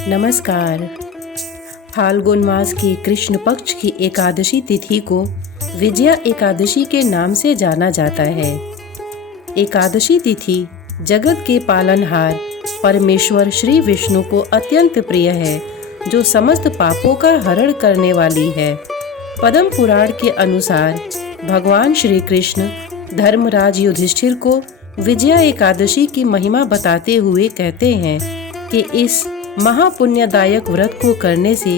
नमस्कार। फाल्गुन मास की कृष्ण पक्ष की एकादशी तिथि को विजया एकादशी के नाम से जाना जाता है। एकादशी तिथि जगत के पालनहार परमेश्वर श्री विष्णु को अत्यंत प्रिय है, जो समस्त पापों का हरण करने वाली है। पद्म पुराण के अनुसार भगवान श्री कृष्ण धर्मराज युधिष्ठिर को विजया एकादशी की महिमा बताते हुए कहते हैं कि इस महापुण्यदायक व्रत को करने से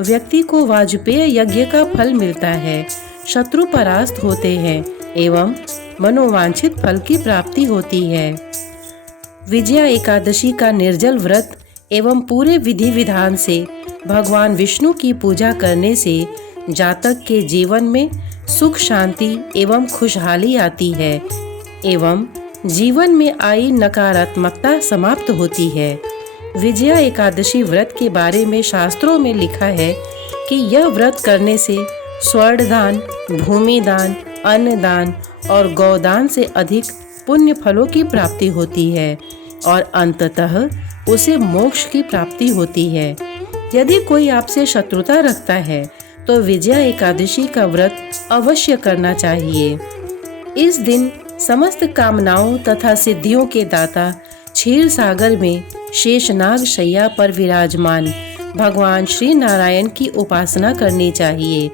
व्यक्ति को वाजपेय यज्ञ का फल मिलता है, शत्रु परास्त होते हैं एवं मनोवांछित फल की प्राप्ति होती है। विजया एकादशी का निर्जल व्रत एवं पूरे विधि विधान से भगवान विष्णु की पूजा करने से जातक के जीवन में सुख शांति एवं खुशहाली आती है एवं जीवन में आई नकारात्मकता समाप्त होती है। विजया एकादशी व्रत के बारे में शास्त्रों में लिखा है कि यह व्रत करने से स्वर्ण दान, भूमि दान, अन्न दान और गौदान से अधिक पुण्य फलों की प्राप्ति होती है और अंततः उसे मोक्ष की प्राप्ति होती है। यदि कोई आपसे शत्रुता रखता है तो विजया एकादशी का व्रत अवश्य करना चाहिए। इस दिन समस्त कामनाओं तथा सिद्धियों के दाता क्षीर सागर में शेषनाग शैया पर विराजमान भगवान श्री नारायण की उपासना करनी चाहिए।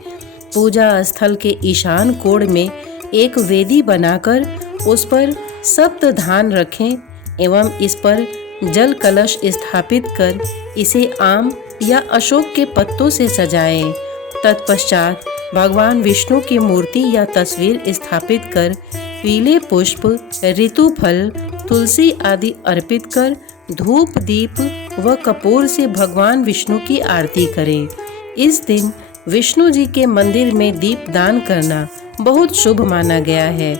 पूजा स्थल के ईशान कोण में एक वेदी बनाकर उस पर सप्त धान रखें एवं इस पर जल कलश स्थापित कर इसे आम या अशोक के पत्तों से सजाएं। तत्पश्चात भगवान विष्णु की मूर्ति या तस्वीर स्थापित कर पीले पुष्प, ऋतु फल, तुलसी आदि अर्पित कर धूप दीप व कपूर से भगवान विष्णु की आरती करें। इस दिन विष्णु जी के मंदिर में दीप दान करना बहुत शुभ माना गया है।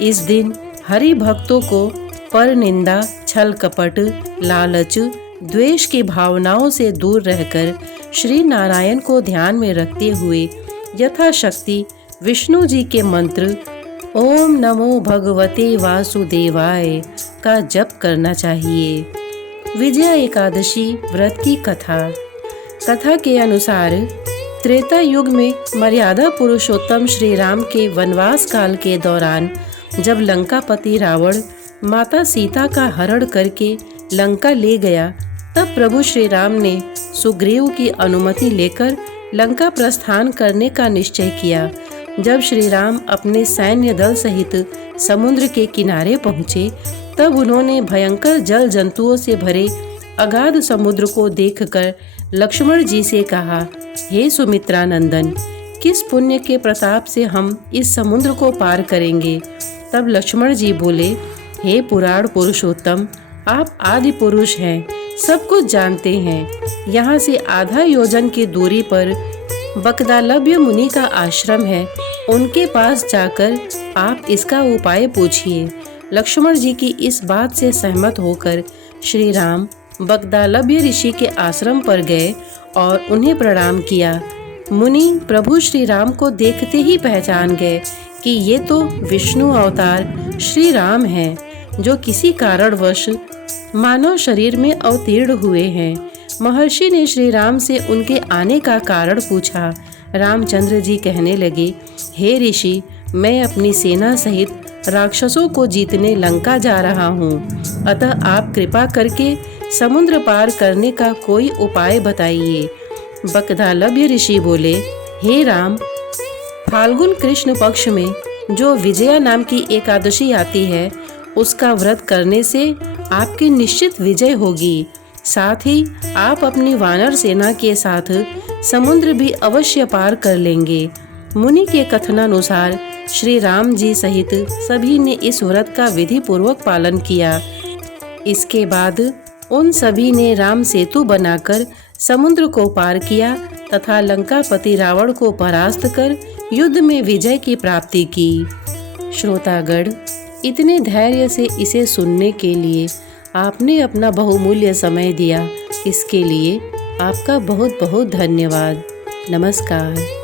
इस दिन हरि भक्तों को पर निंदा, छल कपट, लालच, द्वेष की भावनाओं से दूर रहकर श्री नारायण को ध्यान में रखते हुए यथाशक्ति विष्णु जी के मंत्र ओम नमो भगवते वासुदेवाय का जप करना चाहिए। विजया एकादशी व्रत की कथा के अनुसार त्रेता युग में मर्यादा पुरुषोत्तम श्री राम के वनवास काल के दौरान जब लंकापति रावण माता सीता का हरण करके लंका ले गया, तब प्रभु श्री राम ने सुग्रीव की अनुमति लेकर लंका प्रस्थान करने का निश्चय किया। जब श्री राम अपने सैन्य दल सहित समुद्र के किनारे पहुँचे, तब उन्होंने भयंकर जल जंतुओं से भरे अगाध समुद्र को देखकर लक्ष्मण जी से कहा, हे सुमित्रा नंदन, किस पुण्य के प्रताप से हम इस समुद्र को पार करेंगे। तब लक्ष्मण जी बोले, हे पुराण पुरुषोत्तम, आप आदि पुरुष हैं, सब कुछ जानते हैं। यहाँ से आधा योजन की दूरी पर बकदालभ्य मुनि का आश्रम है, उनके पास जाकर आप इसका उपाय पूछिए। लक्ष्मण जी की इस बात से सहमत होकर श्री राम बकदालभ्य ऋषि के आश्रम पर गए और उन्हें प्रणाम किया। मुनि प्रभु श्री राम को देखते ही पहचान गए कि ये तो विष्णु अवतार श्री राम हैं, जो किसी कारणवश मानव शरीर में अवतीर्ण हुए हैं। महर्षि ने श्री राम से उनके आने का कारण पूछा। रामचंद्र जी कहने लगे, हे ऋषि, मैं अपनी सेना सहित राक्षसों को जीतने लंका जा रहा हूँ, अतः आप कृपा करके समुद्र पार करने का कोई उपाय बताइए। बकदालभ्य ऋषि बोले, हे राम, फाल्गुन कृष्ण पक्ष में जो विजया नाम की एकादशी आती है, उसका व्रत करने से आपकी निश्चित विजय होगी। साथ ही आप अपनी वानर सेना के साथ समुद्र भी अवश्य पार कर लेंगे। मुनि के कथनानुसार श्री राम जी सहित सभी ने इस व्रत का विधि पूर्वक पालन किया। इसके बाद उन सभी ने राम सेतु बनाकर समुद्र को पार किया तथा लंकापति रावण को परास्त कर युद्ध में विजय की प्राप्ति की। श्रोतागण, इतने धैर्य से इसे सुनने के लिए आपने अपना बहुमूल्य समय दिया, इसके लिए आपका बहुत बहुत धन्यवाद। नमस्कार।